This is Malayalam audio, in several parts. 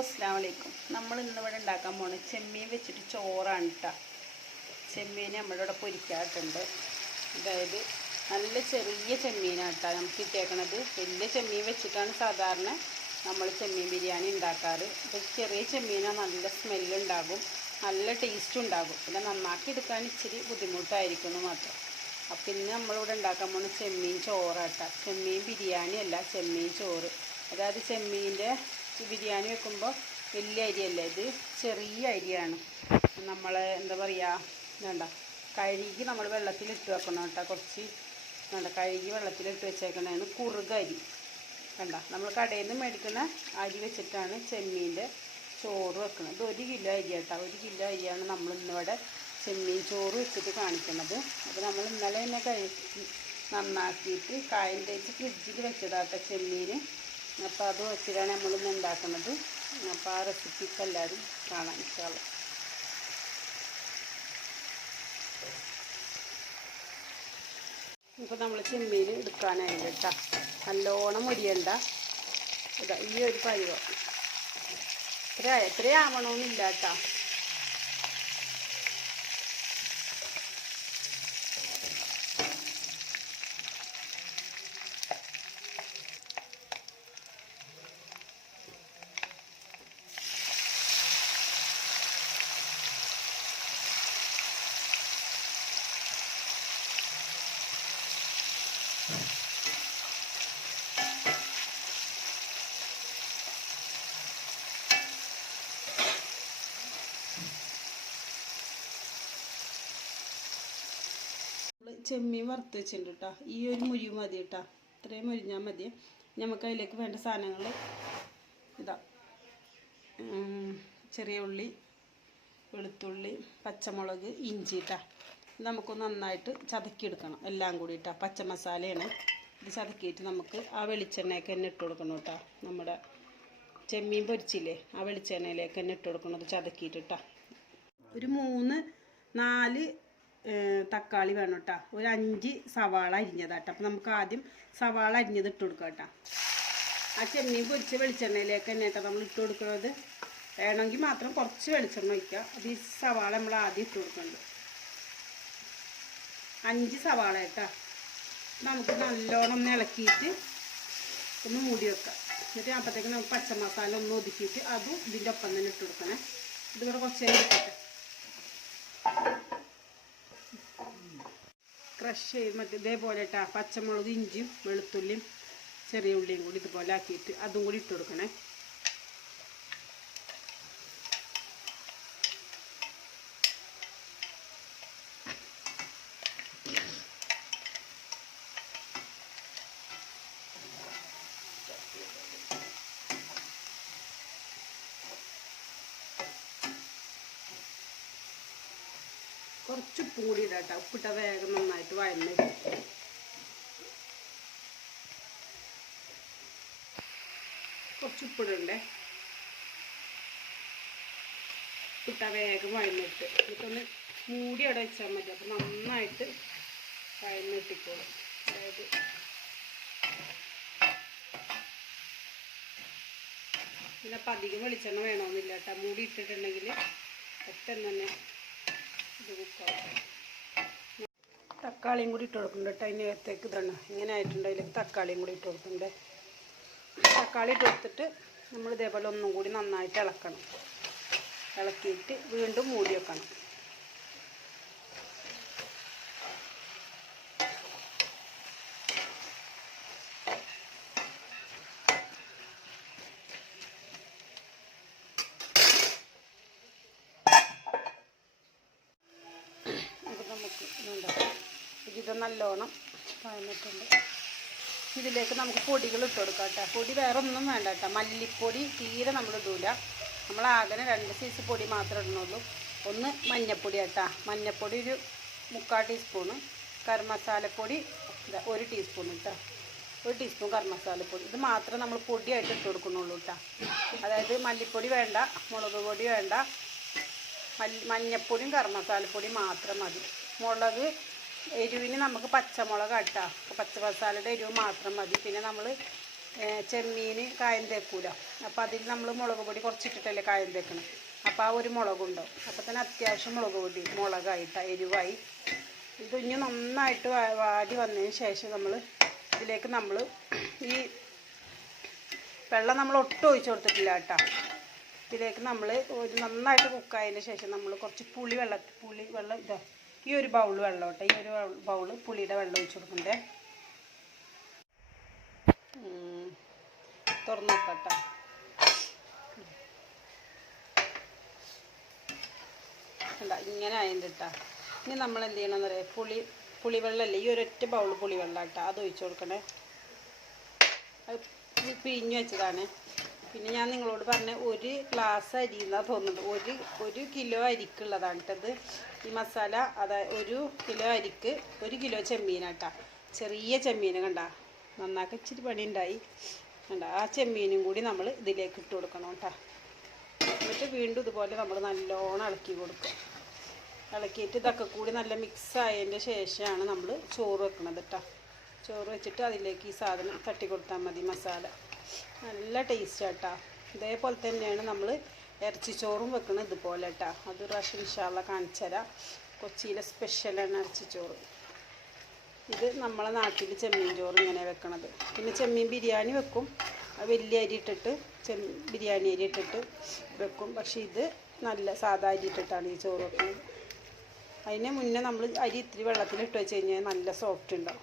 അസ്സലാമു അലൈക്കും. നമ്മൾ ഇന്നിവിടെ ഉണ്ടാക്കാൻ പോകുന്നത് ചെമ്മീൻ വെച്ചിട്ട് ചോറാണ് കേട്ടോ. ചെമ്മീൻ നമ്മളിവിടെ പൊരിക്കാറുണ്ട്. അതായത് നല്ല ചെറിയ ചെമ്മീനാണ് കേട്ടോ നമുക്ക് കിട്ടിയേക്കണത്. വലിയ ചെമ്മീൻ വെച്ചിട്ടാണ് സാധാരണ നമ്മൾ ചെമ്മീൻ ബിരിയാണി ഉണ്ടാക്കാറ്. അപ്പോൾ ചെറിയ ചെമ്മീനാണ്, നല്ല സ്മെല്ലുണ്ടാകും, നല്ല ടേസ്റ്റും ഉണ്ടാകും. പിന്നെ നന്നാക്കി എടുക്കാൻ ഇച്ചിരി ബുദ്ധിമുട്ടായിരിക്കുന്നു മാത്രം. അപ്പോൾ ഇന്ന് നമ്മളിവിടെ ഉണ്ടാക്കാൻ പോകുന്നത് ചെമ്മീൻ ചോറാട്ടോ. ചെമ്മീൻ ബിരിയാണി അല്ല, ചെമ്മീൻ ചോറ്. അതായത് ചെമ്മീൻ്റെ ബിരിയാണി വെക്കുമ്പോൾ വലിയ അരിയല്ല, ഇത് ചെറിയ അരിയാണ്. നമ്മൾ എന്താ പറയുക, വേണ്ട കഴുകി നമ്മൾ വെള്ളത്തിലിട്ട് വെക്കണം കേട്ടോ. കുറച്ച് വേണ്ട കഴുകി വെള്ളത്തിലിട്ട് വെച്ചേക്കണതാണ് കുറുക അരി. വേണ്ട നമ്മൾ കടയിൽ നിന്ന് മേടിക്കുന്ന അരി വെച്ചിട്ടാണ് ചെമ്മീൻ്റെ ചോറ് വെക്കുന്നത്. ഇത് 1 കിലോ അരി കേട്ടോ. 1 കിലോ അരിയാണ് നമ്മൾ ഇന്നിവിടെ ചെമ്മീൻ ചോറ് വെച്ചിട്ട് കാണിക്കുന്നത്. അപ്പോൾ നമ്മൾ ഇന്നലെ തന്നെ നന്നാക്കിയിട്ട് കായം തേച്ച് ഫ്രിഡ്ജിൽ വെച്ചതാട്ടോ ചെമ്മീൻ. അപ്പോൾ അത് വെച്ചിട്ടാണ് നമ്മളിന്ന് ഉണ്ടാക്കുന്നത്. അപ്പോൾ ആ റെസിപ്പിക്ക് എല്ലാവരും കാണാം ഇൻഷാ അല്ലാഹ്. ഇപ്പോൾ നമ്മൾ ചെമ്മീൻ എടുക്കാനായില്ല കേട്ടോ. നല്ലോണം മുരിയണ്ട. ഇതാ ഈ ഒരു പരുവം എത്രയാവണമെന്നില്ല കേട്ടോ. ചെമ്മീൻ വറുത്ത് വെച്ചിട്ടുണ്ട് കേട്ടോ. ഈ ഒരു മുരി മതി കേട്ടോ. ഇത്രയും മുരിഞ്ഞാൽ മതി. നമുക്ക് അതിലേക്ക് വേണ്ട സാധനങ്ങൾ ഇതാ: ചെറിയ ഉള്ളി, വെളുത്തുള്ളി, പച്ചമുളക്, ഇഞ്ചി കേട്ടോ. നമുക്ക് നന്നായിട്ട് ചതക്കിയെടുക്കണം എല്ലാം കൂടി കേട്ടോ. പച്ച മസാലയാണ് ഇത്. ചതക്കിയിട്ട് നമുക്ക് ആ വെളിച്ചെണ്ണയൊക്കെ തന്നെ ഇട്ട് കൊടുക്കണം കേട്ടോ. നമ്മുടെ ചെമ്മീൻ പൊരിച്ചില്ലേ, ആ വെളിച്ചെണ്ണയിലേക്ക് തന്നെ ഇട്ട് കൊടുക്കണം. ചതക്കിയിട്ട് കേട്ടോ. ഒരു 3-4 തക്കാളി വേണം കേട്ടോ. ഒരു 5 സവാള അരിഞ്ഞതാട്ടോ. അപ്പോൾ നമുക്ക് ആദ്യം സവാള അരിഞ്ഞത് ഇട്ട് കൊടുക്കാം കേട്ടോ. ആ ചെമ്മീൻ പൊരിച്ച വെളിച്ചെണ്ണയിലേക്ക് തന്നെ കേട്ടോ നമ്മൾ ഇട്ട് കൊടുക്കുന്നത്. വേണമെങ്കിൽ മാത്രം കുറച്ച് വെളിച്ചെണ്ണ ഒഴിക്കുക. അത് ഈ സവാള നമ്മൾ ആദ്യം ഇട്ട് കൊടുക്കുന്നുണ്ട്. 5 സവാള കേട്ടോ. നമുക്ക് നല്ലോണം ഒന്ന് ഇളക്കിയിട്ട് ഒന്ന് മൂടി വെക്കാം. എന്നിട്ട് അപ്പോഴത്തേക്ക് നമുക്ക് പച്ച മസാല ഒന്ന് ഒതുക്കിയിട്ട് അതും ഇതിൻ്റെ ഒപ്പം തന്നെ ഇട്ട് കൊടുക്കണേ. ഇതുകൂടെ കുറച്ച് നേരം ഇട്ടിട്ട് ക്രഷ് ചെയ്ത് മറ്റേ ഇതേപോലെ ഇട്ടാ പച്ചമുളക്, ഇഞ്ചിയും വെളുത്തുള്ളിയും ചെറിയ ഉള്ളിയും കൂടി ഇതുപോലെ ആക്കിയിട്ട് അതും കൂടി ഇട്ട് കൊടുക്കണേ. കുറച്ച് ഉപ്പും കൂടി ഇടാം കേട്ടോ. ഉപ്പിട്ട വേഗം നന്നായിട്ട് വഴന്ന്. കുറച്ച് ഉപ്പിടണ്ടേ. ഉപ്പിട്ട വേഗം വഴന്നിട്ട് എന്നിട്ടൊന്ന് മൂടി അവിടെ വെച്ചാൽ മതി. അപ്പം നന്നായിട്ട് വഴന്നിട്ടിക്കോളും. അതായത് പിന്നെ അപ്പം അധികം വെളിച്ചെണ്ണ വേണമെന്നില്ല കേട്ടോ. മൂടി ഇട്ടിട്ടുണ്ടെങ്കിൽ പെട്ടെന്ന് തന്നെ ഇത് കുക്കാവും. തക്കാളിയും കൂടി ഇട്ട് കൊടുക്കുന്നുണ്ട് കേട്ടോ. അതിന് നേരത്തേക്ക് ഇതാണ് ഇങ്ങനെ ആയിട്ടുണ്ട്. അതിലേക്ക് തക്കാളിയും കൂടി ഇട്ട് കൊടുക്കുന്നുണ്ട്. തക്കാളി ഇട്ട് കൊടുത്തിട്ട് നമ്മൾ ഇതേപോലെ ഒന്നും കൂടി നന്നായിട്ട് ഇളക്കണം. ഇളക്കിയിട്ട് വീണ്ടും മൂടി വെക്കണം. ഇത് നല്ലോണം വഴന്നിട്ടുണ്ട്. ഇതിലേക്ക് നമുക്ക് പൊടികൾ ഇട്ട് കൊടുക്കാം കേട്ടോ. പൊടി വേറെ ഒന്നും വേണ്ട കേട്ടോ. മല്ലിപ്പൊടി തീരെ നമ്മൾ ഇടൂല. നമ്മൾ ആകെ 2 സൈസ് പൊടി മാത്രമേ ഇടുന്നുള്ളൂ. ഒന്ന് മഞ്ഞൾപ്പൊടി കേട്ടോ. മഞ്ഞൾപ്പൊടി ഒരു 3/4 ടീസ്പൂണ്. ഗരം മസാലപ്പൊടി 1 ടീസ്പൂൺ കേട്ടോ. 1 ടീസ്പൂൺ ഗരം മസാലപ്പൊടി. ഇത് മാത്രമേ നമ്മൾ പൊടിയായിട്ട് ഇട്ട് കൊടുക്കുന്നുള്ളൂ കേട്ടോ. അതായത് മല്ലിപ്പൊടി വേണ്ട, മുളക് പൊടി വേണ്ട, മഞ്ഞൾപ്പൊടിയും ഗരം മസാലപ്പൊടി മാത്രം മതി. മുളക് എരിവിന് നമുക്ക് പച്ചമുളക് ഇട്ടാ. പച്ച മസാലയുടെ എരിവ് മാത്രം മതി. പിന്നെ നമ്മൾ ചെമ്മീൻ കായം തേക്കൂല. അപ്പോൾ അതിൽ നമ്മൾ മുളക് പൊടി കുറച്ചിട്ടിട്ടല്ലേ കായം തേക്കണം. അപ്പോൾ ആ ഒരു മുളകുണ്ടാവും. അപ്പോൾ തന്നെ അത്യാവശ്യം മുളക് പൊടി മുളകായിട്ട് എരിവായി. ഇത് ഇനി നന്നായിട്ട് വാടി വന്നതിന് ശേഷം ഇതിലേക്ക് നമ്മൾ ഈ വെള്ളം നമ്മൾ ഒട്ടും ഒഴിച്ച് കൊടുത്തിട്ടില്ല കേട്ടോ. ഇതിലേക്ക് നമ്മൾ ഒരു നന്നായിട്ട് കുക്കായതിന് ശേഷം നമ്മൾ കുറച്ച് പുളി വെള്ളം ഇതാ ഈ ഒരു ബൗൾ വെള്ളം കേട്ടോ, ഈ ഒരു ബൗള് പുളിയുടെ വെള്ളം ഒഴിച്ച് കൊടുക്കണ്ടേ. തുറന്ന് നോക്കട്ടോ. അല്ല ഇങ്ങനെ ആയതിൻ്റെ കേട്ടോ. ഇനി നമ്മൾ എന്ത് ചെയ്യണമെന്ന് പറയാം, പുളിവെള്ളമല്ലേ, ഈ ഒരൊറ്റ ബൗൾ പുളിവെള്ളം കേട്ടോ, അത് ഒഴിച്ച് കൊടുക്കണേ. അത് പിഴിഞ്ഞ് വെച്ചതാണ്. പിന്നെ ഞാൻ നിങ്ങളോട് പറഞ്ഞ 1 ഗ്ലാസ് അരി എന്നാണ് തോന്നുന്നത്. 1 കിലോ അരിക്കുള്ളതാണ് കേട്ടത് ഈ മസാല. അതായത് 1 കിലോ അരിക്ക് 1 കിലോ ചെമ്മീനാട്ടാ. ചെറിയ ചെമ്മീൻ കണ്ട, നന്നാക്കി ഇച്ചിരി പണി ഉണ്ടായി കണ്ട. ആ ചെമ്മീനും കൂടി നമ്മൾ ഇതിലേക്ക് ഇട്ട് കൊടുക്കണം കേട്ടോ. എന്നിട്ട് വീണ്ടും ഇതുപോലെ നമ്മൾ നല്ലോണം ഇളക്കി കൊടുക്കുക. ഇളക്കിയിട്ട് ഇതൊക്കെ കൂടി നല്ല മിക്സ് ആയതിൻ്റെ ശേഷമാണ് നമ്മൾ ചോറ് വെക്കണത് കേട്ടോ. ചോറ് വെച്ചിട്ട് അതിലേക്ക് ഈ സാധനം തട്ടി കൊടുത്താൽ മതി, മസാല. നല്ല ടേസ്റ്റ് കേട്ടോ. ഇതേപോലെ തന്നെയാണ് നമ്മൾ ഇറച്ചിച്ചോറും വെക്കുന്നത്, ഇതുപോലെ കേട്ടോ. അത് പ്രാവശ്യം ഇൻഷാല്ലാ കാണിച്ചു തരാം. കൊച്ചിയിലെ സ്പെഷ്യലാണ് ഇറച്ചിച്ചോറ്. ഇത് നമ്മളെ നാട്ടിൽ ചെമ്മീൻ ചോറ് ഇങ്ങനെ വെക്കണത്. പിന്നെ ചെമ്മീൻ ബിരിയാണി വെക്കും, വലിയ അരി ഇട്ടിട്ട് ബിരിയാണി അരി ഇട്ടിട്ട് വെക്കും. പക്ഷേ ഇത് നല്ല സാധാ അരി ഇട്ടിട്ടാണ് ഈ ചോറ് വെക്കുന്നത്. അതിന് മുന്നേ നമ്മൾ അരി ഇത്തിരി വെള്ളത്തിലിട്ട് വെച്ച് കഴിഞ്ഞാൽ നല്ല സോഫ്റ്റ് ഉണ്ടാവും.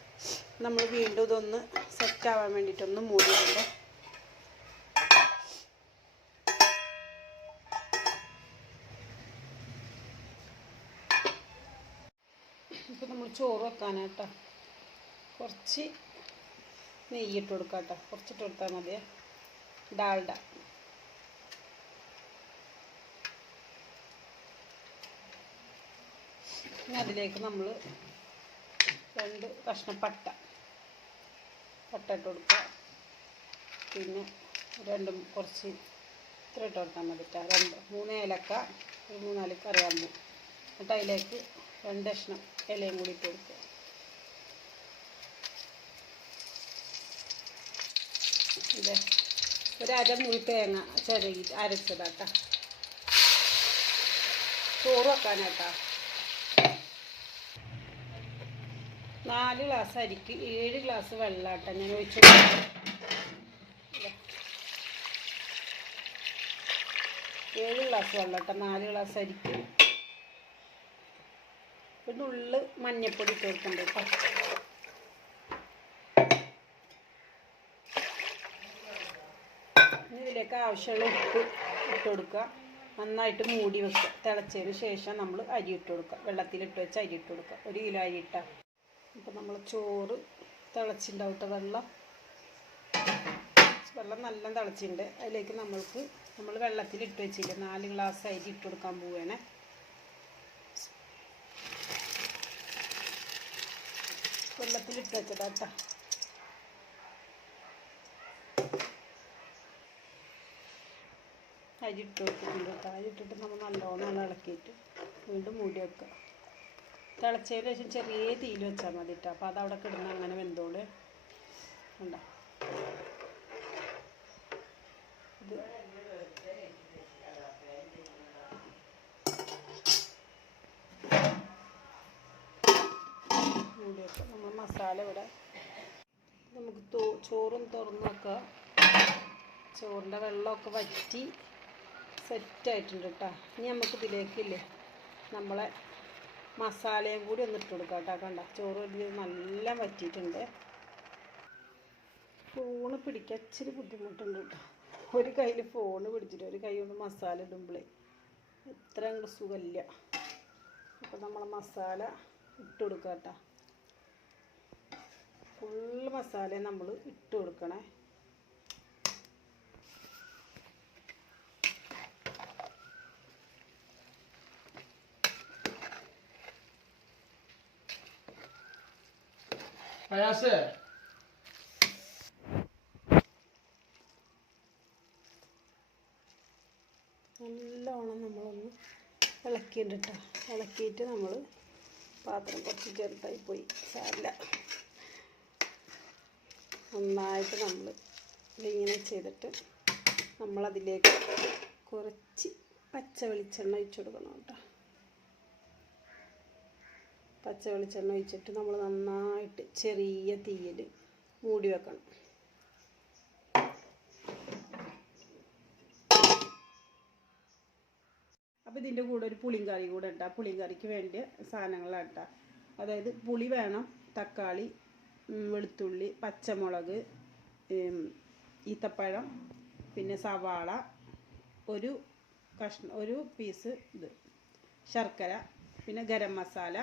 നമ്മൾ വീണ്ടും ഇതൊന്ന് സെറ്റാവാൻ വേണ്ടിയിട്ടൊന്ന് മൂടിയിട്ടുണ്ട്. ഇപ്പോൾ നമ്മൾ ചോറ് വെക്കാനായിട്ടോ കുറച്ച് നെയ്യിട്ട് കൊടുക്കാം കേട്ടോ. കുറച്ചിട്ട് കൊടുത്താൽ മതിയേ, ഡാൽഡ. പിന്നെ അതിലേക്ക് നമ്മൾ 2 കഷ്ണം പട്ട ഇട്ട് കൊടുക്കുക. പിന്നെ കുറച്ച് ഇത്ര ഇട്ട് കൊടുത്താൽ മതി കേട്ടോ. 3 ഏലക്ക, 3-4 കറിയാമ്പൂ. എന്നിട്ട് അതിലേക്ക് 2 കഷ്ണം ഇലയും കൂടി ഇട്ട് കൊടുക്കുക. ഇത് 1/2 മുറി തേങ്ങ ചിരകി അരച്ചതാട്ടോ. ചോറ് വെക്കാനാട്ടോ 4 ഗ്ലാസ് അരിക്ക് 7 ഗ്ലാസ് വെള്ളമാട്ടോ ഞാൻ ഒഴിച്ചു. 7 ഗ്ലാസ് വെള്ളം കേട്ടോ, 4 ഗ്ലാസ് അരിക്ക്. പിന്നെ ഉള്ളിൽ മഞ്ഞപ്പൊടി ഇട്ട് കൊടുക്കണ്ട കേട്ടോ. ഇതിലേക്ക് ആവശ്യമുള്ള ഉപ്പ് ഇട്ട് കൊടുക്കുക. നന്നായിട്ട് മൂടി വെക്കുക. തിളച്ചതിന് ശേഷം നമ്മൾ അരി ഇട്ട് കൊടുക്കുക. വെള്ളത്തിലിട്ട് വെച്ച് അരി ഇട്ട് കൊടുക്കുക. 1 കിലോ അരി ഇട്ടാൽ. അപ്പോൾ നമ്മൾ ചോറ് തിളച്ചിട്ടുണ്ടാവട്ടെ. വെള്ളം നല്ല തിളച്ചിട്ടുണ്ട്. അതിലേക്ക് നമ്മൾ വെള്ളത്തിലിട്ട് വെച്ചില്ല 4 ഗ്ലാസ് അരി ഇട്ട് കൊടുക്കാൻ പോവുകയാണ്. വെള്ളത്തിലിട്ട് വെച്ചതാട്ടോ. അരി ഇട്ട് കൊടുക്കുന്നുണ്ട് കേട്ടോ. അരി ഇട്ടിട്ട് നമ്മൾ നല്ലോണം ഇളക്കിയിട്ട് വീണ്ടും മൂടി വെക്കുക. തിളച്ചതിന് ശേഷം ചെറിയ തീയിൽ വെച്ചാൽ മതി കേട്ടോ. അപ്പോൾ അതവിടെ കിടന്ന് അങ്ങനെ വെന്തോള് ഉണ്ടോ. ഇത് മൂടി വെക്കുക. നമ്മൾ മസാല ഇവിടെ നമുക്ക് ചോറും തുറന്ന് വെക്കുക. ചോറിൻ്റെ വെള്ളമൊക്കെ വറ്റി സെറ്റായിട്ടുണ്ട് കേട്ടോ. ഇനി നമുക്ക് ഇതിലേക്കില്ലേ നമ്മളെ മസാലയും കൂടി ഒന്ന് ഇട്ട് കൊടുക്കാം കേട്ടോ. കണ്ട ചോറ് നല്ല വറ്റിയിട്ടുണ്ട്. ഫോണ് പിടിക്കാൻ ഇച്ചിരി ബുദ്ധിമുട്ടുണ്ട് കേട്ടോ. ഒരു കയ്യിൽ ഫോണ് പിടിച്ചിട്ട് ഒരു കൈ കൊണ്ട് മസാല ഇടുമ്പോഴേ ഇത്ര അങ്ങോട്ട് സുഖമില്ല. അപ്പോൾ നമ്മളെ മസാല ഇട്ട് കൊടുക്കാം കേട്ടോ. ഫുള്ള് മസാല നമ്മൾ ഇട്ട് കൊടുക്കണേ. നല്ലോണം നമ്മളൊന്ന് ഇളക്കിയിട്ടോ. ഇളക്കിയിട്ട് നമ്മൾ പാത്രം കുറച്ച് ചെറുതായി പോയി സാരില്ല. നന്നായിട്ട് നമ്മൾ ഇങ്ങനെ ചെയ്തിട്ട് നമ്മളതിലേക്ക് കുറച്ച് പച്ച വെളിച്ചെണ്ണ ഒഴിച്ച് കൊടുക്കണം കേട്ടോ. പച്ച വെളിച്ചെണ്ണ ഒഴിച്ചിട്ട് നമ്മൾ നന്നായിട്ട് ചെറിയ തീയിൽ മൂടി വെക്കണം. അപ്പോൾ ഇതിൻ്റെ കൂടെ ഒരു പുളിങ്കറി കൂടെ ഉണ്ട്. ആ പുളിങ്കറിക്ക് വേണ്ടിയ സാധനങ്ങളാണ് കേട്ടോ. അതായത് പുളി വേണം, തക്കാളി, വെളുത്തുള്ളി, പച്ചമുളക്, ഈത്തപ്പഴം, പിന്നെ സവാള, ഒരു പീസ് ഇത് ശർക്കര, പിന്നെ ഗരം മസാല,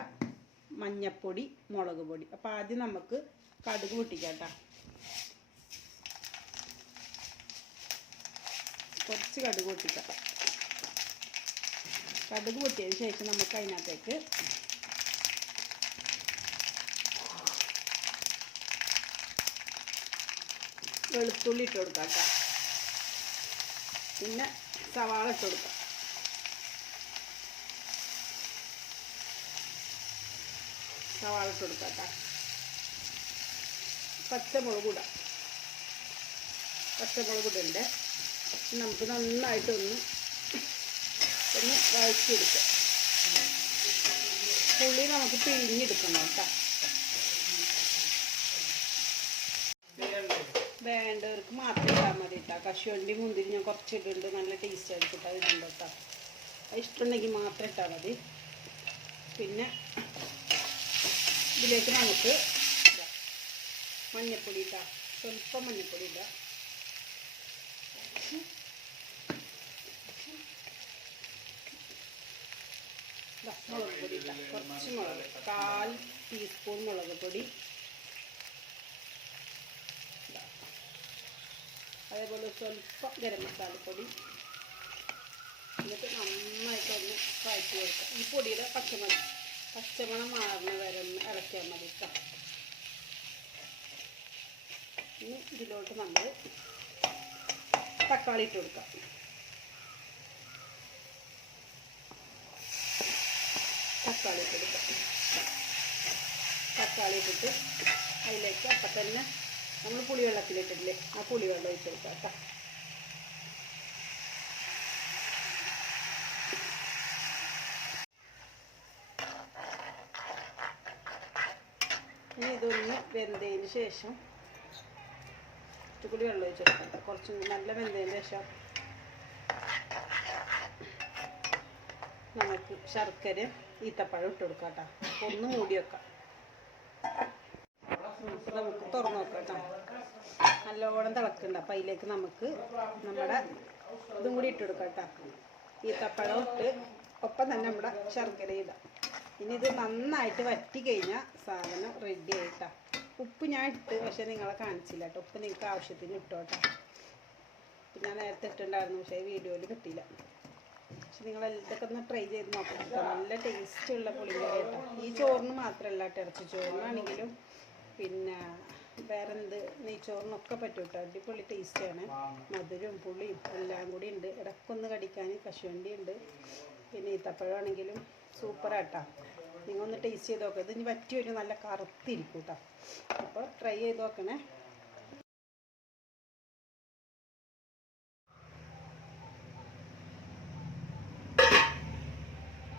മഞ്ഞപ്പൊടി, മുളക് പൊടി. അപ്പോൾ ആദ്യം നമുക്ക് കടുക് പൊട്ടിക്കാം കേട്ടോ. കുറച്ച് കടുക് പൊട്ടിക്കാം. കടുക് പൊട്ടിയതിന് ശേഷം നമുക്ക് അതിനകത്തേക്ക് വെളുത്തുള്ളി ഇട്ട് കൊടുക്കാം കേട്ടോ. പിന്നെ സവാള ഇട്ട് കൊടുക്കാം. സവാള ഇട്ട് കൊടുക്കാം കേട്ടോ. പച്ചമുളക് ഇടാം. പച്ചമുളക് ഇടണ്ട്. നമുക്ക് നന്നായിട്ടൊന്ന് വഴറ്റിയെടുക്കാം. പുളി നമുക്ക് പിഴിഞ്ഞെടുക്കണം കേട്ടോ. വേണ്ടവർക്ക് മാത്രം ഇട്ടാൽ മതി കേട്ടോ. കശുവണ്ടി മുന്തിരി ഞാൻ കുറച്ച് ഇടുന്നുണ്ട്. നല്ല ടേസ്റ്റ് ആയിരിക്കും കേട്ടോ. ഇടുന്നുണ്ട് കേട്ടോ. അത് ഇഷ്ടമുണ്ടെങ്കിൽ മാത്രം ഇട്ടാൽ മതി. പിന്നെ ഇതിലേക്ക് നമുക്ക് മഞ്ഞൾപ്പൊടി ഇട്ടാം. സ്വല്പം മഞ്ഞൾപ്പൊടി ഇടാം. മുളക് പൊടി ഇട്ടാം. കുറച്ച് മുളക്, 1/4 ടീസ്പൂൺ മുളക് പൊടി. അതേപോലെ സ്വല്പം ഗരം മസാലപ്പൊടി. എന്നിട്ട് നന്നായിട്ടൊന്ന് വഴറ്റി കൊടുക്കാം. ഈ പൊടിയുടെ പച്ചമണം മാറുന്ന വരെ ഒന്ന് ഇളക്കിയാൽ മതി കേട്ടോ. ഇനി ഇതിലോട്ട് നമ്മൾ തക്കാളി ഇട്ട് കൊടുക്കാം. തക്കാളി ഇട്ടിട്ട് അതിലേക്ക് അപ്പം തന്നെ നമ്മൾ പുളിവെള്ളത്തിലിട്ടില്ലേ, ആ പുളിവെള്ളം ഒഴിച്ച് കൊടുക്കാം കേട്ടോ. ഇനി ഇതൊന്ന് വെന്തതിന് ശേഷം ഇട്ടുകൂടി വെള്ളം ഒഴിച്ച് കൊടുക്കാം. കുറച്ചും നല്ല വെന്തതിന് ശേഷം നമുക്ക് ശർക്കര, ഈത്തപ്പഴം ഇട്ട് കൊടുക്കാം കേട്ടോ. ഒന്ന് മൂടി വെക്കാം. നമുക്ക് തുറന്ന് നോക്കാം കേട്ടോ. നല്ലോണം തിളക്കുന്നുണ്ട്. അപ്പം അതിലേക്ക് നമുക്ക് നമ്മുടെ ഇതും കൂടി ഇട്ട് കൊടുക്കാം കേട്ടോ. ഈത്തപ്പഴം ഇട്ട് ഒപ്പം തന്നെ നമ്മുടെ ശർക്കര ഇടാം. ഇനി ഇത് നന്നായിട്ട് വറ്റി കഴിഞ്ഞാൽ സാധനം റെഡി ആയിട്ടാ. ഉപ്പ് ഞാൻ ഇട്ട്, പക്ഷേ നിങ്ങളെ കാണിച്ചില്ല കേട്ടോ. ഉപ്പ് നിങ്ങൾക്ക് ആവശ്യത്തിന് ഇട്ടോട്ടോ. ഞാൻ നേരത്തെ ഇട്ടുണ്ടായിരുന്നു, പക്ഷേ വീഡിയോയിൽ കിട്ടിയില്ല. പക്ഷെ നിങ്ങൾ ഇതൊക്കെ ഒന്ന് ട്രൈ ചെയ്ത് നോക്കണം കേട്ടോ. നല്ല ടേസ്റ്റുള്ള പുളിങ്കറി കേട്ടോ. ഈ ചോറിന് മാത്രമല്ല കേട്ടോ, ഇറച്ചി ചോറിനാണെങ്കിലും പിന്നെ വേറെന്ത് നെയ്ച്ചോറിനൊക്കെ പറ്റും കേട്ടോ. അടിപൊളി ടേസ്റ്റാണ്. മധുരവും പുളിയും എല്ലാം കൂടി ഉണ്ട്. ഇടയ്ക്കൊന്ന് കടിക്കാൻ കശുവണ്ടി ഉണ്ട്. പിന്നെ ഈത്തപ്പഴമാണെങ്കിലും സൂപ്പറാട്ടോ. നിങ്ങളൊന്ന് ടേസ്റ്റ് ചെയ്ത് നോക്കാം. ഇത് ഇനി വറ്റി ഒരു നല്ല കറുത്തിരിക്കും കേട്ടോ. അപ്പോൾ ട്രൈ ചെയ്ത് നോക്കണേ.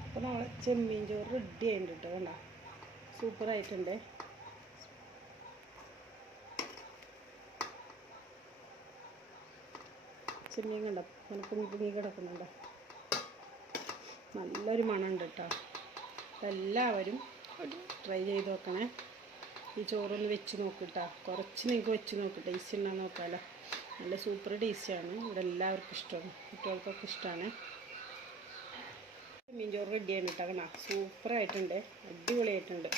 അപ്പോൾ നമ്മളെ ചെമ്മീൻ ചോറ് റെഡി ആയിട്ടുണ്ട് കേട്ടോ. കണ്ട സൂപ്പറായിട്ടുണ്ട്. ചെമ്മീൻ കണ്ട അങ്ങനെ പൊങ്ങി കിടക്കുന്നുണ്ടോ. നല്ലൊരു മണമുണ്ട് കേട്ടോ. എല്ലാവരും ട്രൈ ചെയ്ത് നോക്കണേ. ഈ ചോറൊന്ന് വെച്ച് നോക്കിട്ടാ. കുറച്ച് നിങ്ങൾക്ക് വെച്ച് നോക്കി ടേസ്റ്റ് ഉണ്ടോ നോക്കാമല്ലോ. നല്ല സൂപ്പർ ടേസ്റ്റാണ്. ഇവിടെ എല്ലാവർക്കും ഇഷ്ടമാണ്. കുട്ടികൾക്കൊക്കെ ഇഷ്ടമാണ്. മീൻ ചോറ് റെഡിയാണ് കേട്ടോ. കാണാം സൂപ്പറായിട്ടുണ്ട്. അടിപൊളിയായിട്ടുണ്ട്.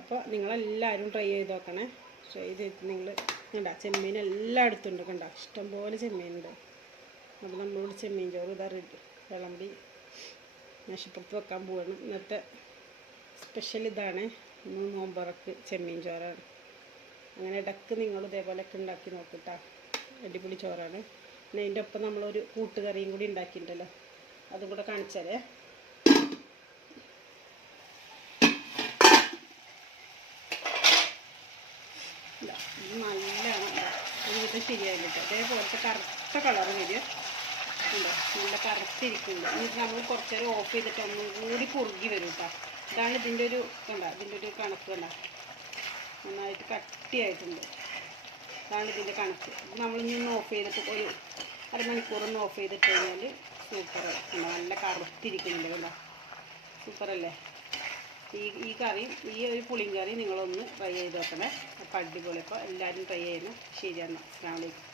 അപ്പോൾ നിങ്ങളെല്ലാവരും ട്രൈ ചെയ്ത് നോക്കണേ. ട്രൈ ചെയ്ത് നിങ്ങൾ കണ്ട ചെമ്മീൻ എല്ലായിടത്തും ഉണ്ട്. കണ്ട ഇഷ്ടംപോലെ ചെമ്മീനുണ്ട്. അപ്പോൾ നമ്മളോട് ചെമ്മീൻ ചോറ് ഇതാ റെഡി വിളമ്പി മേശപ്പുറത്ത് വെക്കാൻ പോകണം. ഇന്നത്തെ സ്പെഷ്യൽ ഇതാണ്. ഇന്ന് നോമ്പറക്ക് ചെമ്മീൻ ചോറാണ്. അങ്ങനെ ഇടയ്ക്ക് നിങ്ങൾ ഇതേപോലെയൊക്കെ ഉണ്ടാക്കി നോക്കിട്ടാ. അടിപൊളി ചോറാണ്. പിന്നെ അതിൻ്റെ ഒപ്പം നമ്മളൊരു കൂട്ടുകറിയും കൂടി ഉണ്ടാക്കിയിട്ടുണ്ടല്ലോ, അതും കൂടെ കാണിച്ചാലേ. നല്ലതാണ്. ഇത് ശരിയായില്ല കേട്ടോ. അതേപോലത്തെ കറുത്ത കളർ വരിക ഉണ്ടോ, നല്ല കറുത്തിരിക്കുന്നുണ്ട്. എന്നിട്ട് നമ്മൾ കുറച്ച് നേരം ഓഫ് ചെയ്തിട്ട് ഒന്നും കൂടി കുറുകി വരും കേട്ടോ. ഇതാണ് ഇതിൻ്റെ ഒരു ഇതിൻ്റെ ഒരു കണക്ക് കണ്ട, നന്നായിട്ട് കട്ടിയായിട്ടുണ്ട്. ഇതാണ് ഇതിൻ്റെ കണക്ക്. നമ്മളിന്ന് ഓഫ് ചെയ്തിട്ട് ഒരു അരമണിക്കൂറൊന്ന് ഓഫ് ചെയ്തിട്ട് കഴിഞ്ഞാൽ സൂപ്പർ. നല്ല കറുത്തിരിക്കുന്നുണ്ട് കേട്ടോ, സൂപ്പറല്ലേ. ഈ കറി, ഈ ഒരു പുളിങ്കറി നിങ്ങളൊന്ന് ട്രൈ ചെയ്ത് നോക്കണേ. അപ്പോൾ അടിപൊളി. അപ്പോൾ എല്ലാവരും ട്രൈ ചെയ്യണം. ശരിയാണ്. അസ്സലാമു അലൈക്കും.